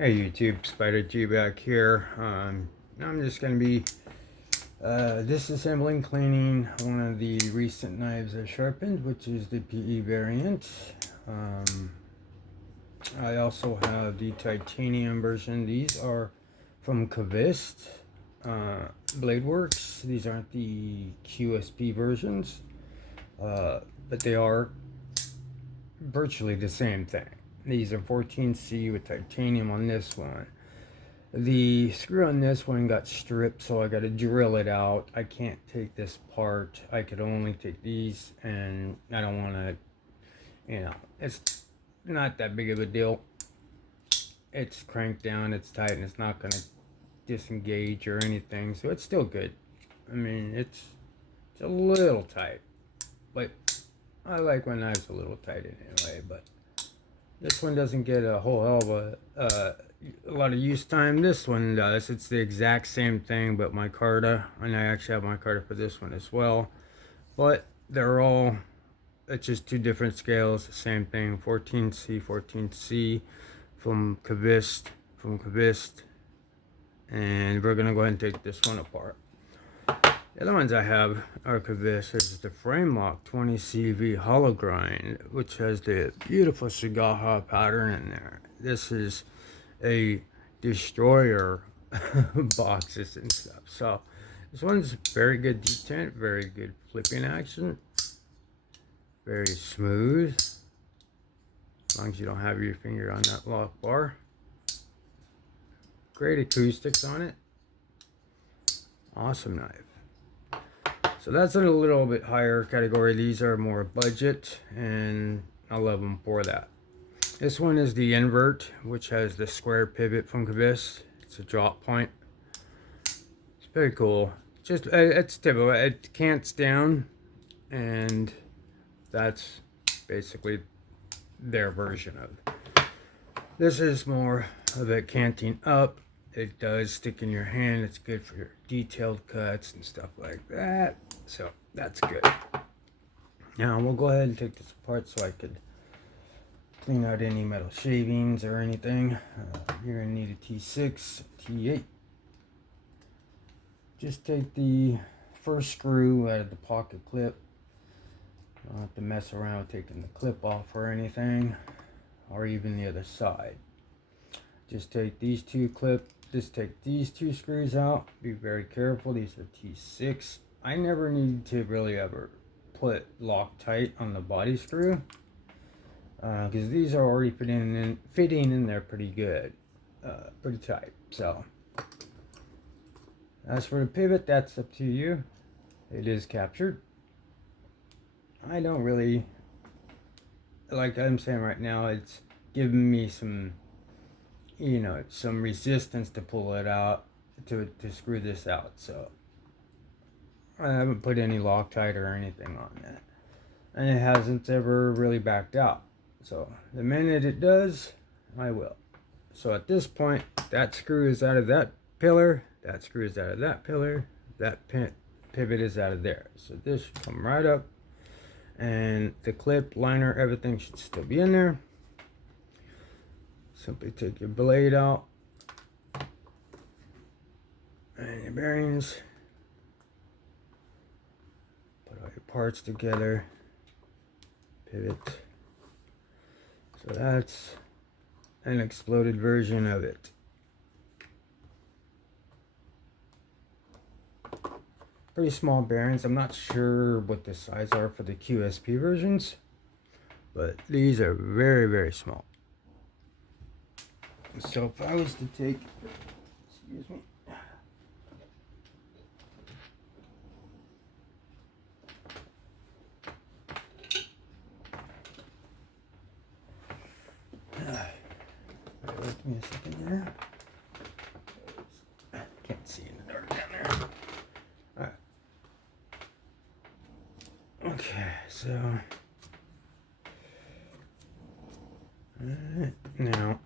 Hey YouTube, Spider G back here. I'm just going to be disassembling, cleaning one of the recent knives I sharpened, which is the PE Variant. I also have the titanium version. These are from QVIST BLADEWORKS. These aren't the QSP versions, but they are virtually the same thing. These are 14c with titanium on this one. The screw on this one got stripped, so I got to drill it out. I can't take this part. I could only take these, and I don't want to, it's not that big of a deal. It's cranked down, it's tight, and it's not going to disengage or anything, so it's still good. I mean, it's a little tight, but I like when knives are a little tight anyway. But this one doesn't get a whole hell of a lot of use time. This one does. It's the exact same thing, but micarta, and I actually have micarta for this one as well. But they're all, it's just two different scales, the same thing. 14c from QVIST, and we're gonna go ahead and take this one apart. The other ones I have are QVIST. This is the frame lock 20CV hollow grind, which has the beautiful Shagaha pattern in there. This is a destroyer boxes and stuff. So this one's very good detent, very good flipping action, very smooth, as long as you don't have your finger on that lock bar. Great acoustics on it. Awesome knife. So that's in a little bit higher category. These are more budget, and I love them for that. This one is the invert, which has the square pivot from QVIST. It's a drop point. It's very cool. Just it's typical. It cants down, and that's basically their version of it. This is more of a canting up. It does stick in your hand. It's good for your detailed cuts and stuff like that. So that's good. Now we'll go ahead and take this apart so I could clean out any metal shavings or anything. You're going to need a T6, T8. Just take the first screw out of the pocket clip. Don't have to mess around with taking the clip off or anything, or even the other side. Just take these two clips. Just take these two screws out. Be very careful. These are T6. I never need to really ever put Loctite on the body screw, because these are already fitting in there pretty good, pretty tight. So as for the pivot, that's up to you. It is captured. I don't really, like I'm saying right now, it's giving me some, some resistance to pull it out, to screw this out. So I haven't put any Loctite or anything on that, and it hasn't ever really backed out. So the minute it does, I will. So at this point, that screw is out of that pillar, that screw is out of that pillar, that pivot is out of there. So this should come right up, and the clip, liner, everything should still be in there. Simply take your blade out and your bearings. Put all your parts together. Pivot. So that's an exploded version of it. Pretty small bearings. I'm not sure what the size are for the QSP versions, but these are very, very small. So if I was to take, excuse me, bear with me a second here. Can't see in the dark down there. Alright. Okay, so alright, now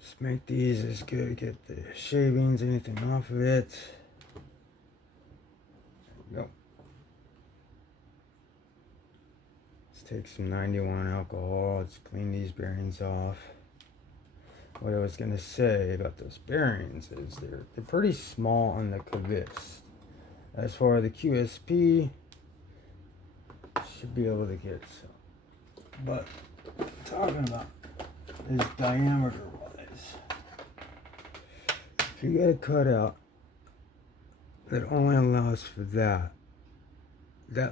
just make these as good, get the shavings, anything off of it. There we go. take some 91 alcohol. Let's clean these bearings off. What I was going to say about those bearings is they're pretty small on the QVIST. As far as the QSP, should be able to get some. But talking about is diameter wise. If you get a cutout that only allows for that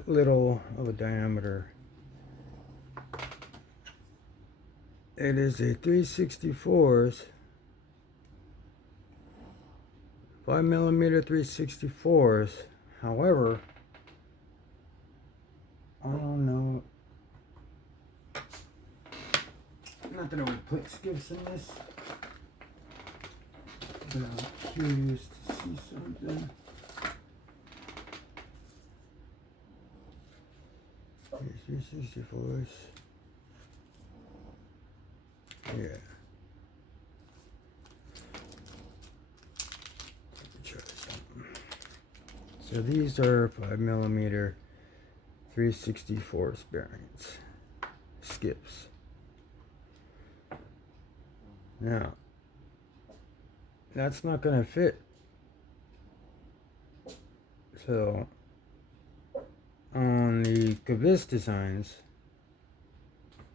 little of a diameter, it is a 3/64, 5mm 3/64. However, I don't know. Not that I would put skips in this, but I'm curious to see something. Here's 3/64s. Yeah. Let me try something. So these are 5mm 3/64 bearings, skips. Now, that's not going to fit. So, on the QVIST designs,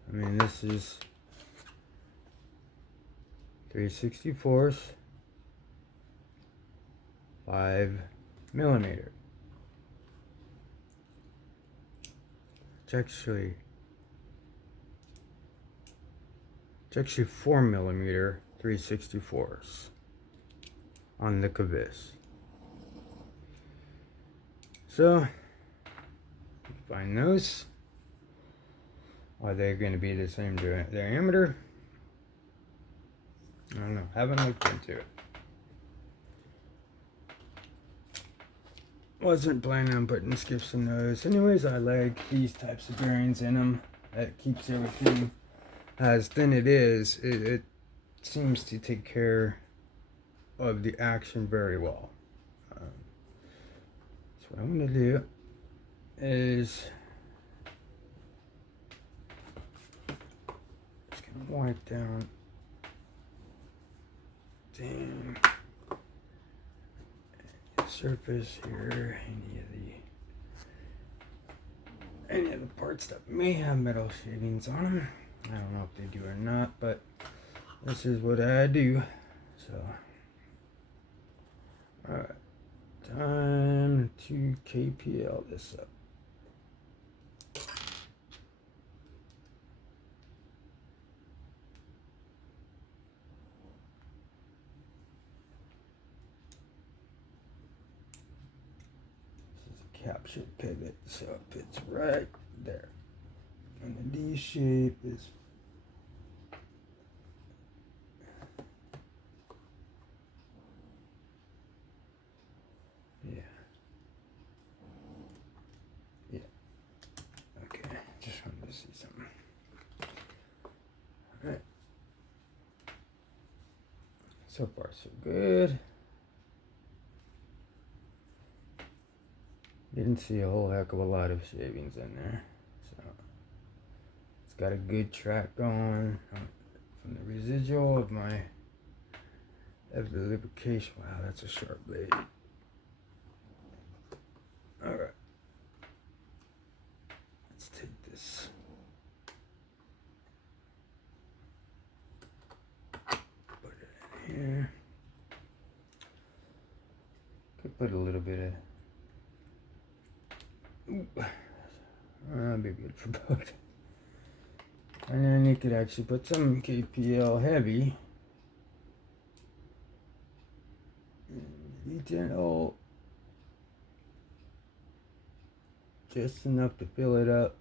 I mean, this is 3/64, 5mm. It's actually 4mm 3/64 on the QVIST. So, find those. Are they going to be the same diameter? I don't know. Haven't looked into it. Wasn't planning on putting skips in those. Anyways, I like these types of bearings in them. That keeps everything as thin it is. It seems to take care of the action very well. So what I'm going to do is just going to wipe down the surface here, any of the parts that may have metal shavings on them. I don't know if they do or not, but this is what I do. So, alright, time to KPL this up. Capture pivot, so it fits right there. And the D shape is okay. Just wanted to see something. All right. So far, so good. Didn't see a whole heck of a lot of shavings in there, so it's got a good track going from the residual of the lubrication. Wow, that's a sharp blade. All right, let's take this. Put it in here. Could put a little bit of. That'd be good for both. And then you could actually put some KPL heavy. Oh, just enough to fill it up,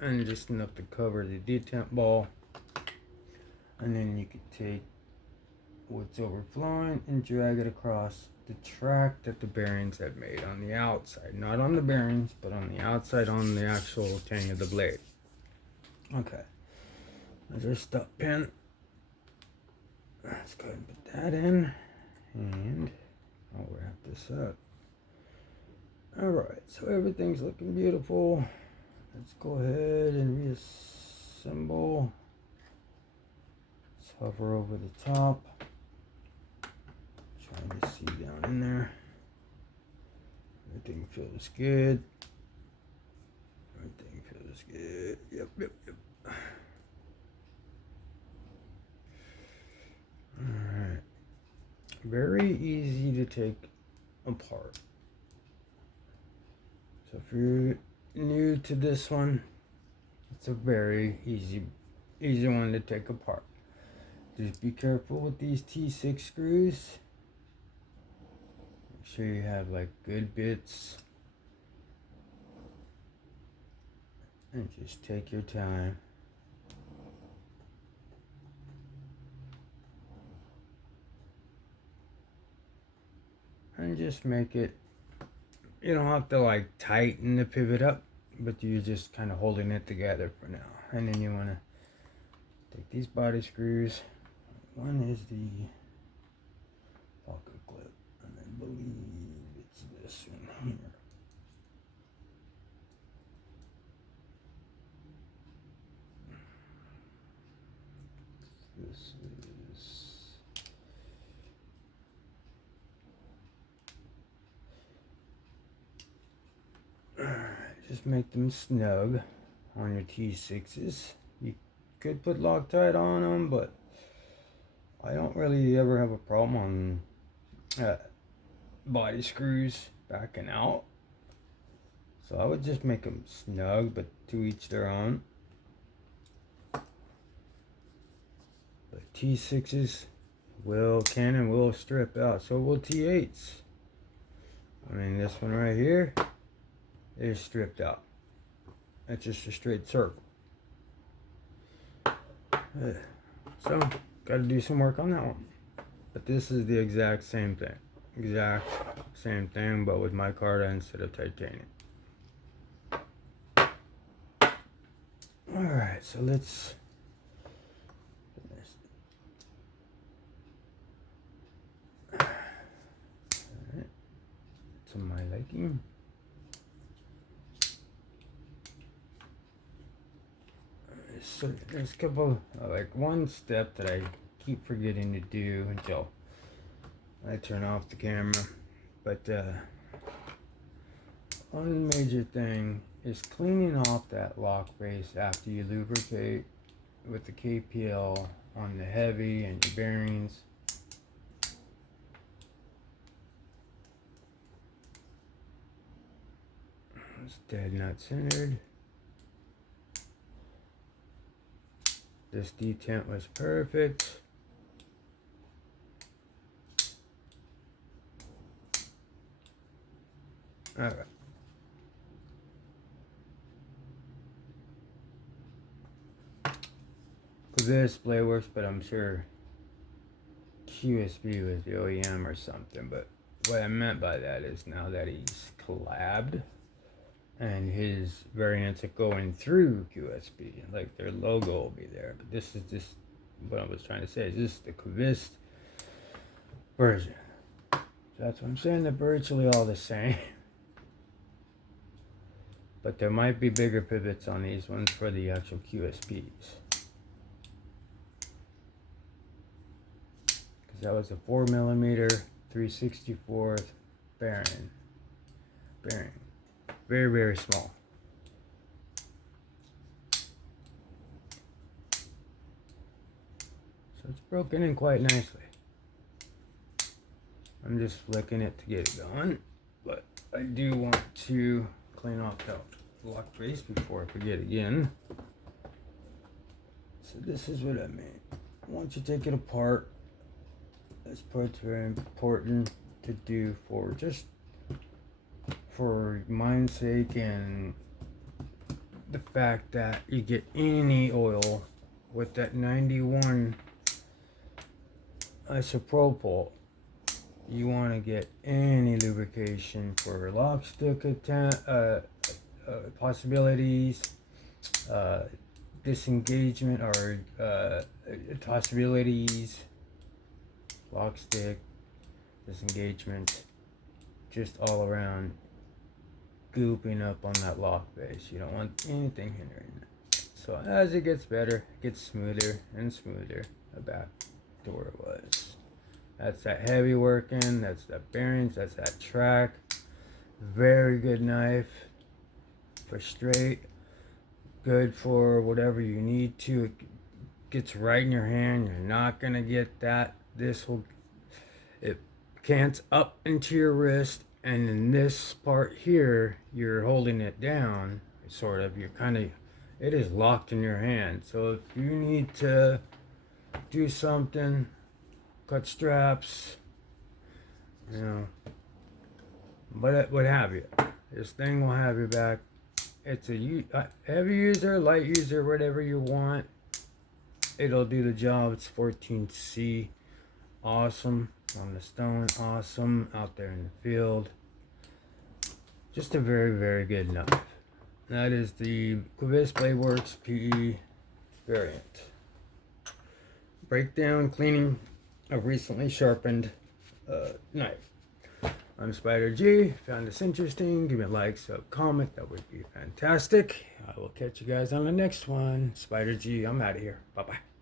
and just enough to cover the detent ball. And then you could take what's overflowing and drag it across the track that the bearings have made on the outside, not on the bearings, but on the outside, on the actual tang of the blade. Okay, there's our stop pin. Let's go ahead and put that in, and I'll wrap this up. All right, so everything's looking beautiful. Let's go ahead and reassemble. Let's hover over the top. Trying to see down in there. Everything feels good. Everything feels good. Yep. Alright. Very easy to take apart. So if you're new to this one, it's a very easy one to take apart. Just be careful with these T6 screws. Make sure you have like good bits. And just take your time. And just make it, you don't have to like tighten the pivot up, but you're just kind of holding it together for now. And then you want to take these body screws. One is the pocket clip, and I believe it's this one here. This is just make them snug on your T6s. You could put Loctite on them, but I don't really ever have a problem on body screws backing out. So I would just make them snug, but to each their own. But T6s can and will strip out. So will T8s. I mean, this one right here is stripped out. It's just a straight circle. So, got to do some work on that one. But this is the exact same thing. Exact same thing, but with micarta instead of titanium. Alright, so let's finish. Alright, to my liking. So there's a couple, like one step that I keep forgetting to do until I turn off the camera. But one major thing is cleaning off that lock face after you lubricate with the KPL on the heavy and your bearings. It's dead nut centered. This detent was perfect. Alright. QVIST BLADEWORKS, but I'm sure QSB was the OEM or something. But what I meant by that is now that he's collabed and his variants are going through QSB, like their logo will be there. But this is just what I was trying to say. Is this the QVIST version? So that's what I'm saying. They're virtually all the same. But there might be bigger pivots on these ones for the actual QSBs. Because that was a 4mm 3/64 bearing. Very, very small. So it's broken in quite nicely. I'm just flicking it to get it going. But I do want to clean off that lock face before I forget again. So this is what I mean. Once you take it apart, this part's very important to do for just for mine's sake and the fact that you get any oil with that 91 isopropyl. You want to get any lubrication for lock stick possibilities, disengagement or possibilities, lock stick, disengagement, just all around gooping up on that lock face. You don't want anything hindering it. So as it gets better, it gets smoother and smoother. The back door was. That's that heavy working, that's the bearings, that's that track. Very good knife for straight. Good for whatever you need to. It gets right in your hand. You're not gonna get that. It cants up into your wrist, and in this part here, you're holding it down. Sort of. It is locked in your hand. So if you need to do something, cut straps, you know, what have you. This thing will have your back. It's a heavy user, light user, whatever you want. It'll do the job. It's 14c. Awesome on the stone. Awesome out there in the field. Just a very, very good knife. That is the QVIST BLADEWORKS PE Variant. Breakdown cleaning a recently sharpened knife. I'm Spider G. Found this interesting. Give me a like, sub, comment. That would be fantastic. I will catch you guys on the next one. Spider G, I'm out of here. Bye-bye.